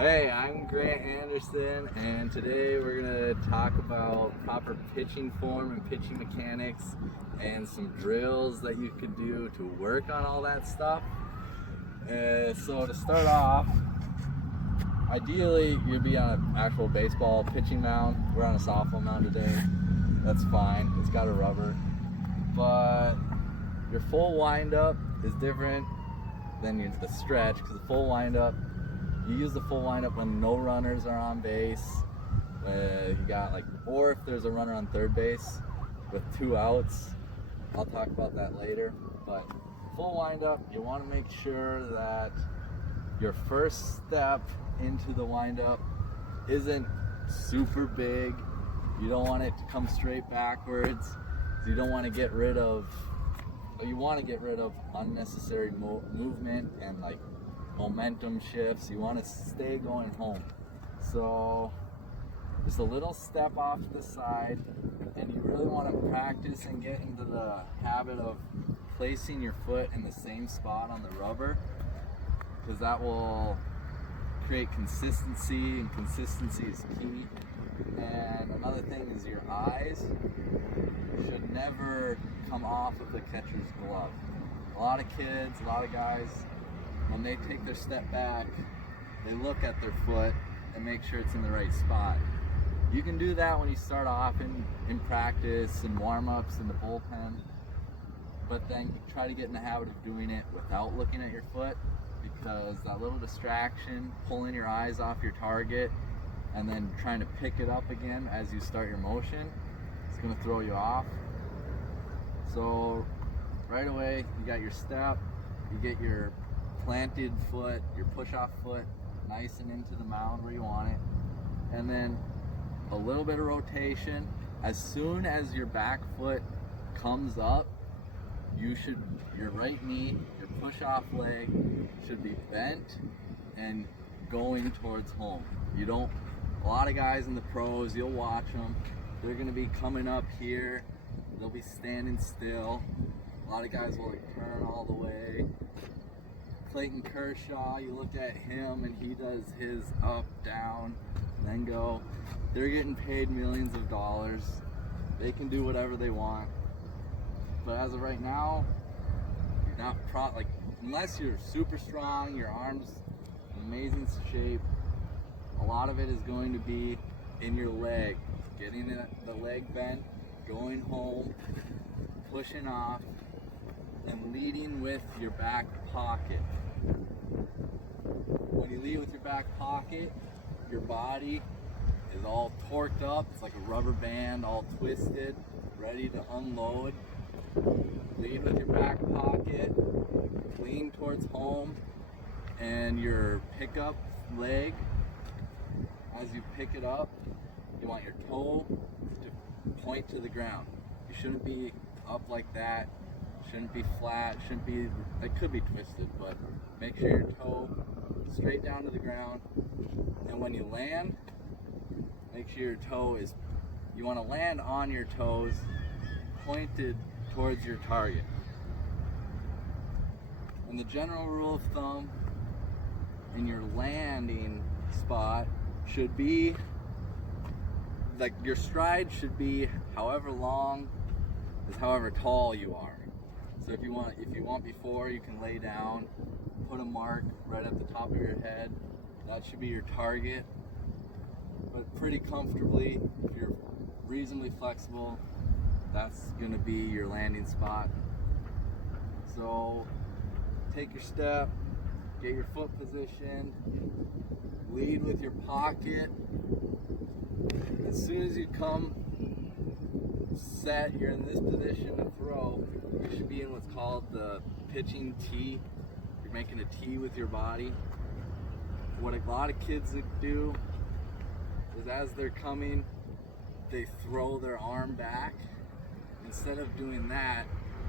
Hey, I'm Grant Anderson, and today we're going to talk about proper pitching form and pitching mechanics and some drills that you could do to work on all that stuff. So to start off, ideally you'd be on an actual baseball pitching mound. We're on a softball mound today. That's fine. It's got a rubber. But your full windup is different than the stretch, because the full windup, you use the full windup when no runners are on base. You got or if there's a runner on third base with 2 outs. I'll talk about that later. But full windup, you want to make sure that your first step into the windup isn't super big. You don't want it to come straight backwards. You don't want to get rid of. You want to get rid of unnecessary movement and momentum shifts. You want to stay going home. So just a little step off to the side, and you really want to practice and get into the habit of placing your foot in the same spot on the rubber, because that will create consistency, and consistency is key. And another thing is your eyes should never come off of the catcher's glove. A lot of kids, a lot of guys, when they take their step back, they look at their foot and make sure it's in the right spot. You can do that when you start off in practice and warm-ups in the bullpen, but then try to get in the habit of doing it without looking at your foot, because that little distraction, pulling your eyes off your target and then trying to pick it up again as you start your motion, it's going to throw you off. So right away, you got your step, you get your planted foot, your push-off foot nice and into the mound where you want it, and then a little bit of rotation. As soon as your back foot comes up, your right knee, your push-off leg should be bent and going towards home. A lot of guys in the pros, you'll watch them, they're going to be coming up here, they'll be standing still. A lot of guys will turn all the way. Clayton Kershaw, you look at him and he does his up, down, and then go. They're getting paid millions of dollars. They can do whatever they want. But as of right now, you're not unless you're super strong, your arms in amazing shape, a lot of it is going to be in your leg, getting the leg bent, going home, pushing off, and leading with your back pocket. When you lead with your back pocket, your body is all torqued up. It's like a rubber band, all twisted, ready to unload. Lead with your back pocket, lean towards home, and your pickup leg, as you pick it up, you want your toe to point to the ground. You shouldn't be up like that. Shouldn't be flat, it could be twisted, but make sure your toe straight down to the ground. And when you land, make sure your toe you want to land on your toes, pointed towards your target. And the general rule of thumb in your landing spot should be, your stride should be however long is however tall you are. So if you want before, you can lay down, put a mark right at the top of your head. That should be your target. But pretty comfortably, if you're reasonably flexible, that's going to be your landing spot. So take your step, get your foot positioned, lead with your pocket. As soon as you come set, you're in this position to throw, you should be in what's called the pitching tee. You're making a tee with your body. What a lot of kids do is, as they're coming, they throw their arm back. Instead of doing that,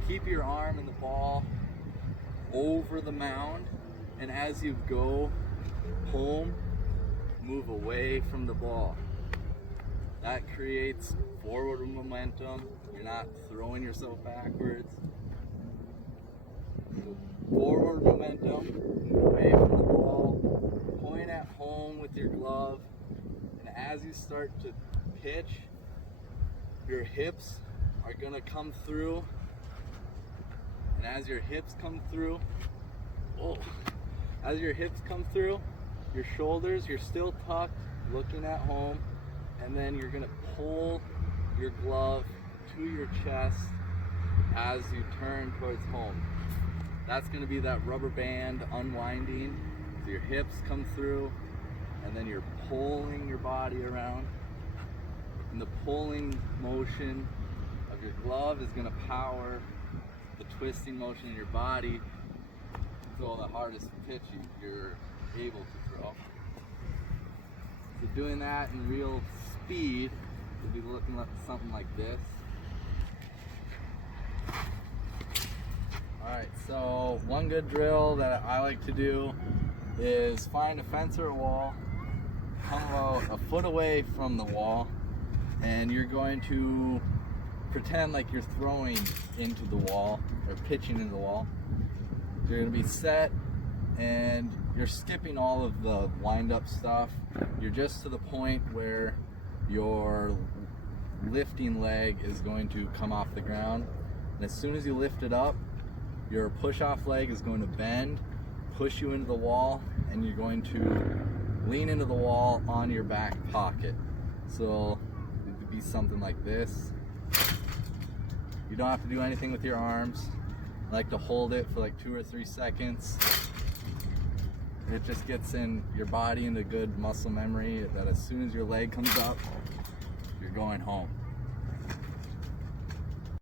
keep your arm and the ball over the mound, and as you go home, move away from the ball. That creates forward momentum. You're not throwing yourself backwards. So forward momentum, away from the ball, point at home with your glove, and as you start to pitch, your hips are gonna come through. And as your hips come through, as your hips come through, your shoulders, you're still tucked, looking at home, and then you're gonna pull your glove to your chest as you turn towards home. That's gonna be that rubber band unwinding. So your hips come through, and then you're pulling your body around. And the pulling motion of your glove is gonna power the twisting motion in your body. So the hardest pitch you're able to throw. So doing that in real speed, you'll be looking at something like this. Alright, so one good drill that I like to do is find a fence or a wall, come about a foot away from the wall, and you're going to pretend like you're throwing into the wall or pitching into the wall. You're going to be set and you're skipping all of the wind-up stuff. You're just to the point where your lifting leg is going to come off the ground. And as soon as you lift it up, your push-off leg is going to bend, push you into the wall, and you're going to lean into the wall on your back pocket. So it would be something like this. You don't have to do anything with your arms. I like to hold it for like 2 or 3 seconds. It just gets in your body into good muscle memory that as soon as your leg comes up, you're going home.